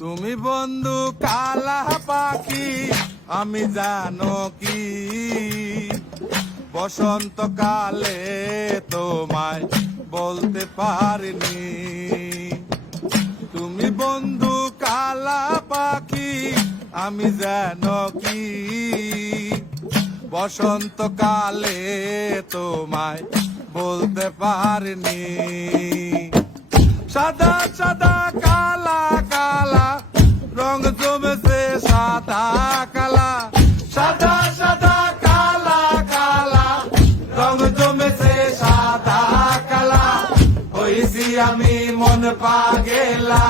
তুমি বন্ধু কালা পাখি, আমি জানো কি বসন্তকালে তোমায় বলতে পারিনি। তুমি বন্ধু কালা পাখি, আমি জানো কি বসন্তকালে তোমায় বলতে পারিনি। সাদা সাদা কালা কালা রং জমেছে সাদা কালা, সাদা সাদা কালা কালা রং জমেছে সাদা কালা। হইছি আমি মন পাগেলা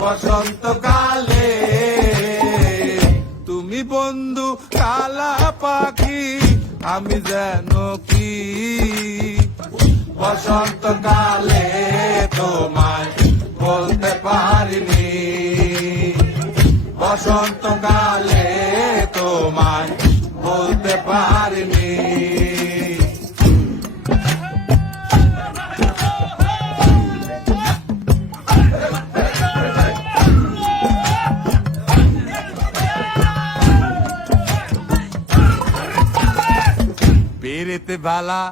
বসন্তকালে। তুমি বন্ধু কালা পাখি, আমি জানো কি বসন্তকালে তোমায় বলতে পারিনি। বসন্তকালে তোমায় বলতে পারিনি। পিরিতে ভালা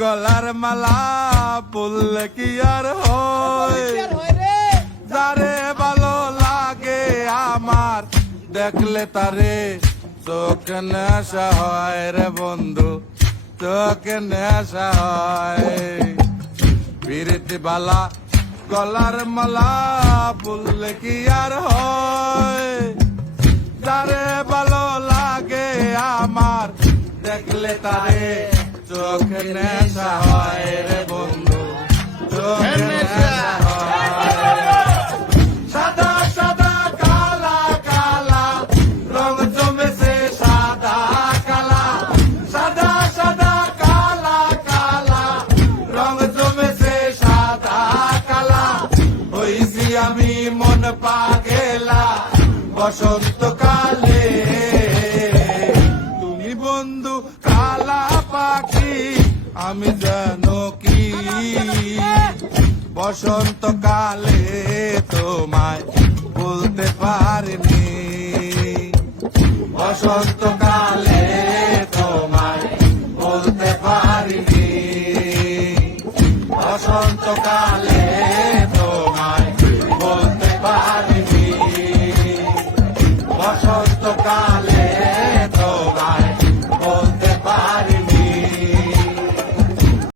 গলার মালা বললে কি আর হয়, যারে ভালো লাগে আমার দেখলে তারে চোখ নেশা হয় রে বন্ধু, চোখ নেশা হয়। পিরিতে ভালা গলার মালা বললে কি আর হয়, যারে ভালো লাগে আমার দেখলে তারে চোখ নেশা হয় রে বন্ধু, চোখ নেশা হয়। সাদা সাদা কালা কালা রং জমেছে সাদা কালা, সাদা সাদা কালা কালা রং জমেছে সাদা কালা। হইছি আমি মন পাগেলা বসন্তকালে। তুমি বন্ধু কালা পাখি, আমি জানো কি বসন্তকালে তোমায় বলতে পারিনি। বসন্তকালে তোমায় বলতে পারিনি। বসন্তকালে